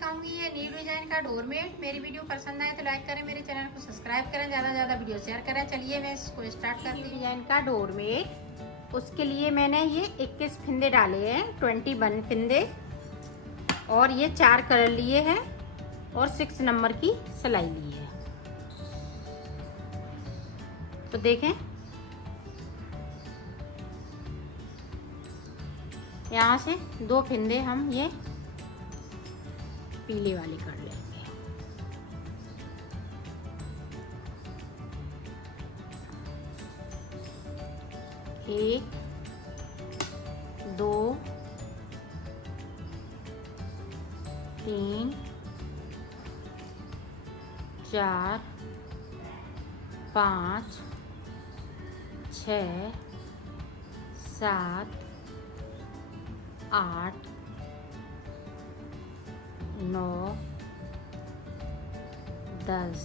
दिखाऊंगी ये new design का डोरमेट। मेरी वीडियो पसंद आए तो लाइक करें, मेरे चैनल को सब्सक्राइब करें, ज़्यादा से ज़्यादा वीडियो शेयर करें। चलिए मैं इसको स्टार्ट करती हूँ। डिजाइन का डोरमेट, उसके लिए मैंने ये 21 फिंदे डाले हैं, 21 फिंदे, और ये 4 कलर लिए हैं और 6 नंबर की सिलाई ली है। तो देखें, यहाँ से 2 फिंदे हम ये पीले वाले कर लेंगे। एक, 2, 3, 4, 5, 6, 7, 8, 9, 10,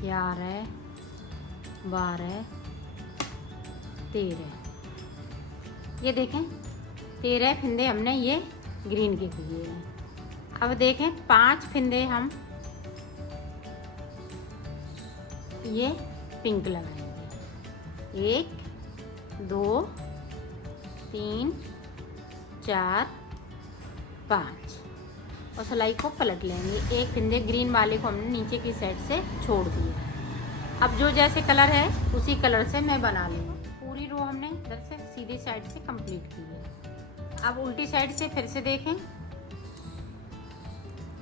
11, 12, 13। ये देखें, 13 फिंदे हमने ये ग्रीन के किए हैं। अब देखें, 5 फिंदे हम ये पिंक लगाएंगे। 1, 2, 3, 4, 5, और सिलाई को पलट लेंगे। 1 फिंदे ग्रीन वाले को हमने नीचे की साइड से छोड़ दिया। अब जो जैसे कलर है उसी कलर से मैं बना लूँगी। पूरी रो हमने इधर से सीधी साइड से कंप्लीट की है। अब उल्टी साइड से फिर से देखें,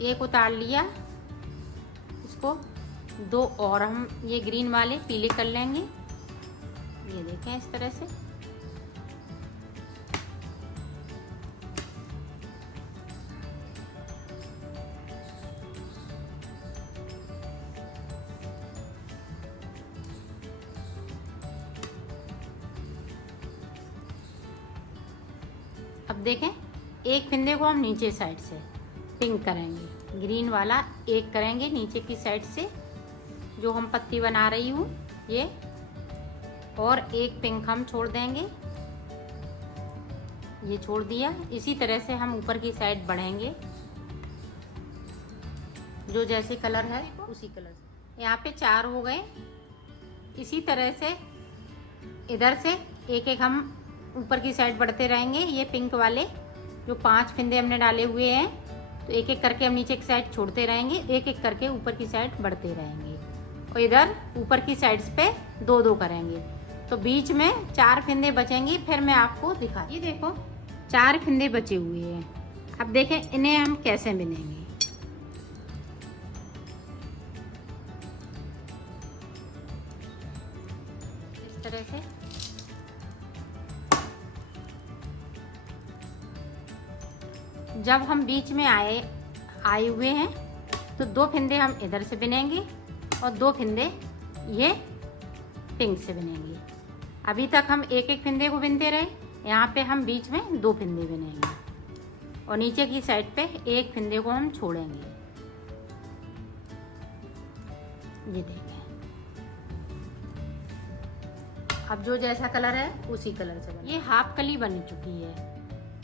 एक उतार लिया, इसको 2 और हम ये ग्रीन वाले पीले कर लेंगे। ये देखें इस तरह से। अब देखें, 1 फिंदे को हम नीचे साइड से पिंक करेंगे, ग्रीन वाला 1 करेंगे नीचे की साइड से, जो हम पत्ती बना रही हूँ ये, और 1 पिंक हम छोड़ देंगे। ये छोड़ दिया। इसी तरह से हम ऊपर की साइड बढ़ेंगे, जो जैसे कलर है उसी कलर से। यहाँ पे 4 हो गए। इसी तरह से इधर से एक एक हम ऊपर की साइड बढ़ते रहेंगे। ये पिंक वाले जो 5 फिंदे हमने डाले हुए हैं, तो एक एक करके हम नीचे की साइड छोड़ते रहेंगे, एक एक करके ऊपर की साइड बढ़ते रहेंगे, और इधर ऊपर की साइड्स पे 2-2 करेंगे। तो बीच में 4 फिंदे बचेंगे। फिर मैं आपको दिखा, ये देखो 4 फिंदे बचे हुए हैं। अब देखें इन्हें हम कैसे बिनेंगे। इस तरह से जब हम बीच में आए हुए हैं, तो 2 फिंदे हम इधर से बिनेंगे और 2 फिंदे ये पिंक से बिनेंगे। अभी तक हम एक एक फिंदे को बिनते रहे। यहाँ पे हम बीच में 2 फिंदे बिनेंगे और नीचे की साइड पे 1 फिंदे को हम छोड़ेंगे। ये देखें, अब जो जैसा कलर है उसी कलर से बना। ये हाफ कली बन चुकी है।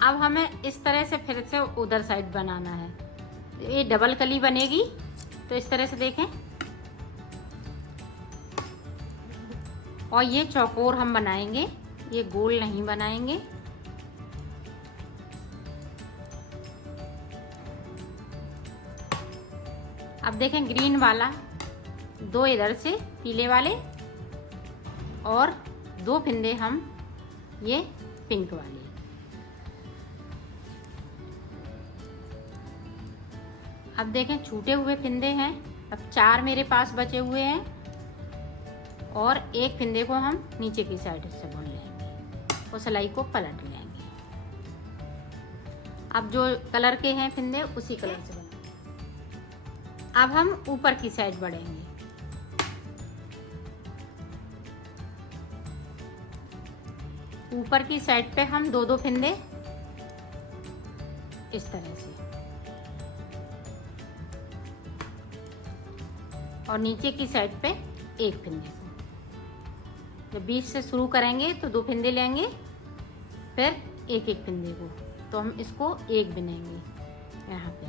अब हमें इस तरह से फिर से उधर साइड बनाना है। ये डबल कली बनेगी। तो इस तरह से देखें, और ये चौकोर हम बनाएंगे, ये गोल नहीं बनाएंगे। अब देखें, ग्रीन वाला 2 इधर से पीले वाले, और 2 फिंदे हम ये पिंक वाले। अब देखें, छूटे हुए फिंदे हैं। अब 4 मेरे पास बचे हुए हैं, और 1 फिंदे को हम नीचे की साइड से बुन लेंगे और सिलाई को पलट लेंगे। अब जो कलर के हैं फिंदे उसी कलर से बनाएंगे। अब हम ऊपर की साइड बढ़ेंगे। ऊपर की साइड पे हम 2-2 फिंदे इस तरह से, और नीचे की साइड पे 1 फिंदे को। जब बीच से शुरू करेंगे तो 2 फिंदे लेंगे फिर एक एक फिंदे को, तो हम इसको एक बिनेंगे यहाँ पे।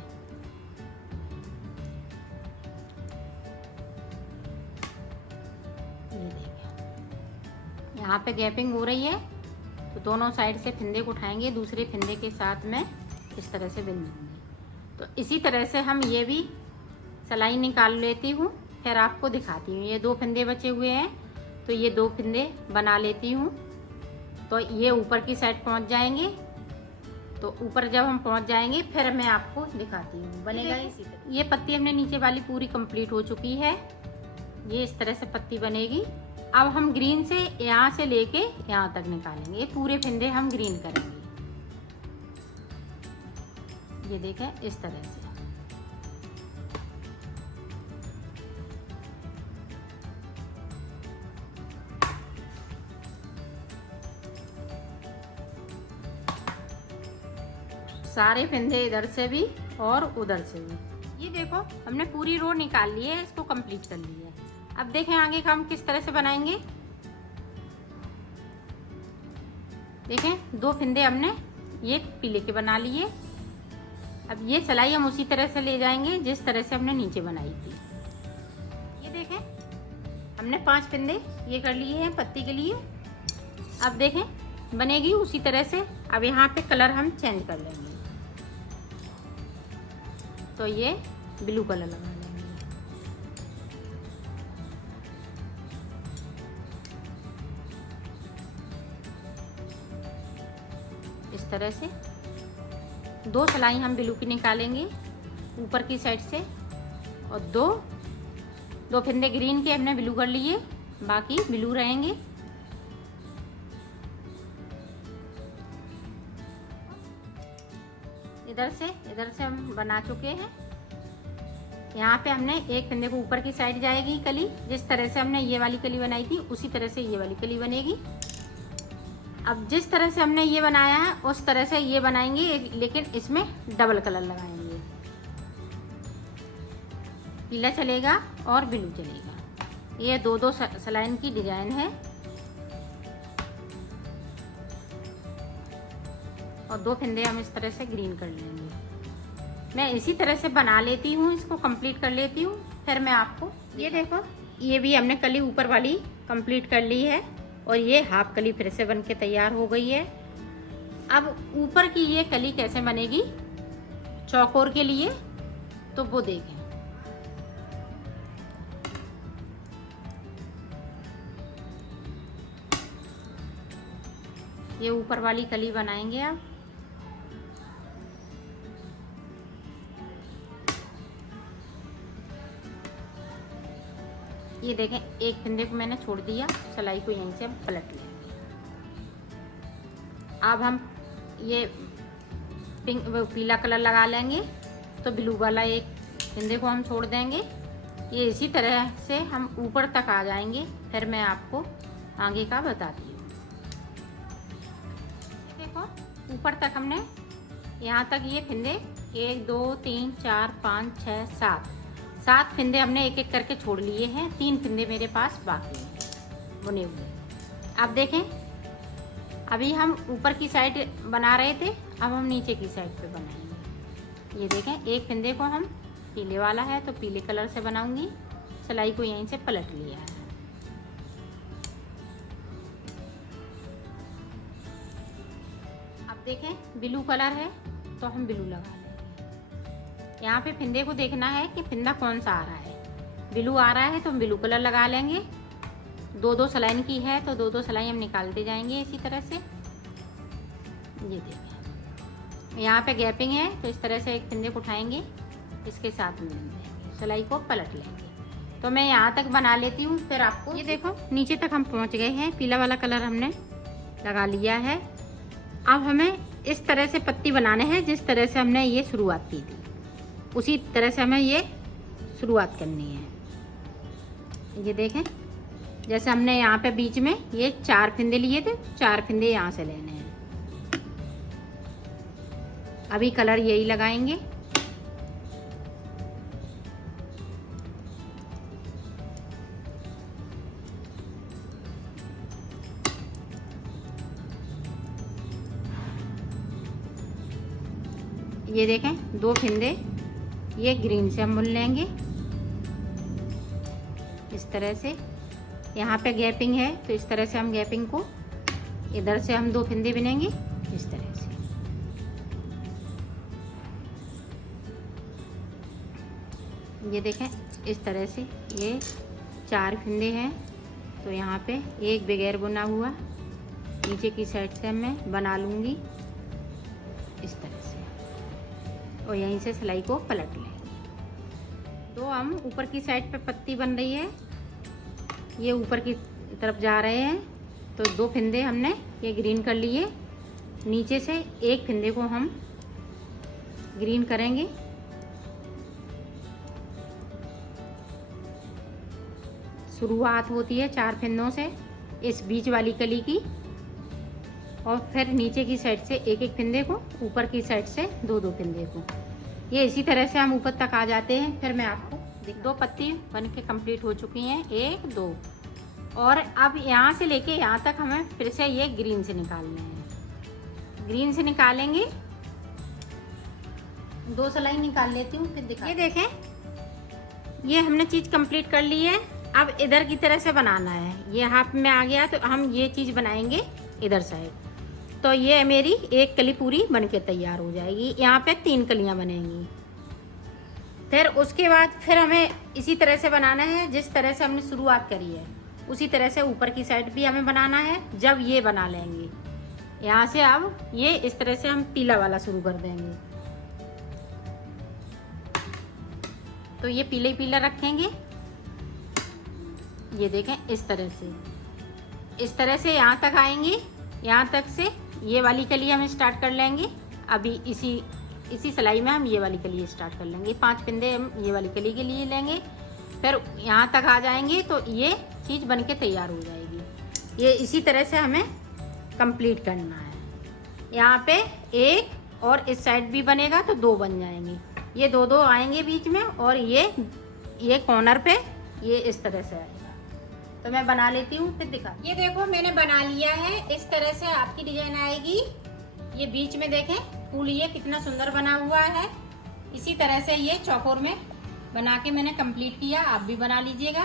ये देखिए यहाँ पे गैपिंग हो रही है, तो दोनों साइड से फिंदे को उठाएंगे, दूसरे फिंदे के साथ में इस तरह से बिन दूँगी। तो इसी तरह से हम ये भी सिलाई निकाल लेती हूँ, फिर आपको दिखाती हूँ। ये 2 फिंदे बचे हुए हैं, तो ये 2 फिंदे बना लेती हूँ। तो ये ऊपर की साइड पहुँच जाएंगे, तो ऊपर जब हम पहुँच जाएंगे फिर मैं आपको दिखाती हूँ। बनेगा इसी तरह। ये पत्ती हमने नीचे वाली पूरी कंप्लीट हो चुकी है, ये इस तरह से पत्ती बनेगी। अब हम ग्रीन से यहाँ से लेके यहाँ तक निकालेंगे, ये पूरे फिंदे हम ग्रीन करेंगे। ये देखें इस तरह से। सारे फिंदे इधर से भी और उधर से भी। ये देखो हमने पूरी रो निकाल ली है, इसको कंप्लीट कर लिया है। अब देखें आगे का हम किस तरह से बनाएंगे। देखें 2 फिंदे हमने ये पीले के बना लिए। अब ये सिलाई हम उसी तरह से ले जाएंगे जिस तरह से हमने नीचे बनाई थी। ये देखें हमने 5 फिंदे ये कर लिए हैं पत्ती के लिए। अब देखें बनेगी उसी तरह से। अब यहाँ पे कलर हम चेंज कर लेंगे, तो ये ब्लू कलर लगा लेंगे। इस तरह से 2 सिलाई हम ब्लू की निकालेंगे ऊपर की साइड से, और 2 फिंदे ग्रीन के हमने ब्लू कर लिए, बाकी ब्लू रहेंगे। इधर से हम बना चुके हैं। यहाँ पे हमने एक फिंदे को ऊपर की साइड जाएगी कली, जिस तरह से हमने ये वाली कली बनाई थी उसी तरह से ये वाली कली बनेगी। अब जिस तरह से हमने ये बनाया है उस तरह से ये बनाएंगे, लेकिन इसमें डबल कलर लगाएंगे। पीला चलेगा और ब्लू चलेगा। ये 2-2 सलाइन की डिजाइन है, और 2 फिंदे हम इस तरह से ग्रीन कर लेंगे। मैं इसी तरह से बना लेती हूँ, इसको कंप्लीट कर लेती हूँ, फिर मैं आपको। ये देखो ये भी हमने कली ऊपर वाली कंप्लीट कर ली है, और ये हाफ कली फिर से बन के तैयार हो गई है। अब ऊपर की ये कली कैसे बनेगी चौकोर के लिए, तो वो देखें। ये ऊपर वाली कली बनाएंगे आप। ये देखें एक फिंदे को मैंने छोड़ दिया, सिलाई को यहीं से हम पलट लेंगे। अब हम ये पीला कलर लगा लेंगे, तो ब्लू वाला एक फिंदे को हम छोड़ देंगे। ये इसी तरह से हम ऊपर तक आ जाएंगे, फिर मैं आपको आगे का बताती हूँ। देखो ऊपर तक हमने यहाँ तक ये फिंदे 1 2 3 4 5 6 7 फिंदे हमने एक एक करके छोड़ लिए हैं। 3 फिंदे मेरे पास बाकी हैं बुने हुए। अब देखें अभी हम ऊपर की साइड बना रहे थे, अब हम नीचे की साइड पे बनाएंगे। ये देखें एक फिंदे को हम पीले वाला है तो पीले कलर से बनाऊंगी, सिलाई को यहीं से पलट लिया है। अब देखें ब्लू कलर है तो हम ब्लू लगा लेंगे। यहाँ पे फिंदे को देखना है कि फिंदा कौन सा आ रहा है। ब्लू आ रहा है तो हम ब्लू कलर लगा लेंगे। 2-2 सलाइन की है तो 2-2 सलाई हम निकालते जाएंगे इसी तरह से। ये देखें यहाँ पे गैपिंग है तो इस तरह से एक फिंदे को उठाएंगे, इसके साथ मिल जाएंगे, सिलाई को पलट लेंगे। तो मैं यहाँ तक बना लेती हूँ, फिर आपको। ये देखो नीचे तक हम पहुँच गए हैं, पीला वाला कलर हमने लगा लिया है। अब हमें इस तरह से पत्ती बनाने हैं जिस तरह से हमने ये शुरुआत की थी, उसी तरह से हमें ये शुरुआत करनी है। ये देखें जैसे हमने यहाँ पे बीच में ये 4 फिंदे लिए थे, 4 फिंदे यहाँ से लेने हैं। अभी कलर यही लगाएंगे। ये देखें 2 फिंदे ये ग्रीन से हम बुन लेंगे इस तरह से। यहाँ पे गैपिंग है तो इस तरह से हम गैपिंग को इधर से हम 2 फिंदे बुनेंगे इस तरह से। ये देखें इस तरह से ये 4 फिंदे हैं तो यहाँ पे एक बगैर बुना हुआ नीचे की साइड से मैं बना लूँगी इस तरह से और यहीं से सिलाई को पलट लेंगे। तो हम ऊपर की साइड पे पत्ती बन रही है, ये ऊपर की तरफ जा रहे हैं तो 2 फिंदे हमने ये ग्रीन कर लिए। नीचे से एक फिंदे को हम ग्रीन करेंगे शुरुआत होती है 4 फिंदों से इस बीच वाली कली की और फिर नीचे की साइड से एक फिंदे को, ऊपर की साइड से 2 फिंदे को। ये इसी तरह से हम ऊपर तक आ जाते हैं। फिर मैं आपको 2 पत्ती बन के कंप्लीट हो चुकी हैं 1 2 और अब यहाँ से लेके यहाँ तक हमें फिर से ये ग्रीन से निकालने हैं। ग्रीन से निकालेंगे 2 सिलाई निकाल लेती हूँ फिर दिखा। ये देखें ये हमने चीज़ कंप्लीट कर ली है। अब इधर की तरह से बनाना है, ये हाफ में आ गया तो हम ये चीज़ बनाएंगे इधर साइड। तो ये मेरी एक कली पूरी बन के तैयार हो जाएगी। यहाँ पे 3 कलियाँ बनेंगी। फिर उसके बाद फिर हमें इसी तरह से बनाना है जिस तरह से हमने शुरुआत करी है उसी तरह से ऊपर की साइड भी हमें बनाना है। जब ये बना लेंगे यहाँ से अब ये इस तरह से हम पीला वाला शुरू कर देंगे। तो ये पीले पीला रखेंगे। ये देखें इस तरह से यहाँ तक आएंगे। यहाँ तक से ये वाली कली हम स्टार्ट कर लेंगे। अभी इसी सिलाई में हम ये वाली कली स्टार्ट कर लेंगे। 5 फिंदे हम ये वाली कली के लिए लेंगे। फिर यहाँ तक आ जाएंगे तो ये चीज़ बन के तैयार हो जाएगी। ये इसी तरह से हमें कंप्लीट करना है। यहाँ पे 1 और इस साइड भी बनेगा तो 2 बन जाएंगे। ये 2 आएंगे बीच में और ये कॉर्नर पे ये इस तरह से आएगा। तो मैं बना लेती हूँ फिर दिखा। ये देखो मैंने बना लिया है। इस तरह से आपकी डिजाइन आएगी। ये बीच में देखें फूल ये कितना सुंदर बना हुआ है। इसी तरह से ये चौकोर में बना के मैंने कंप्लीट किया। आप भी बना लीजिएगा।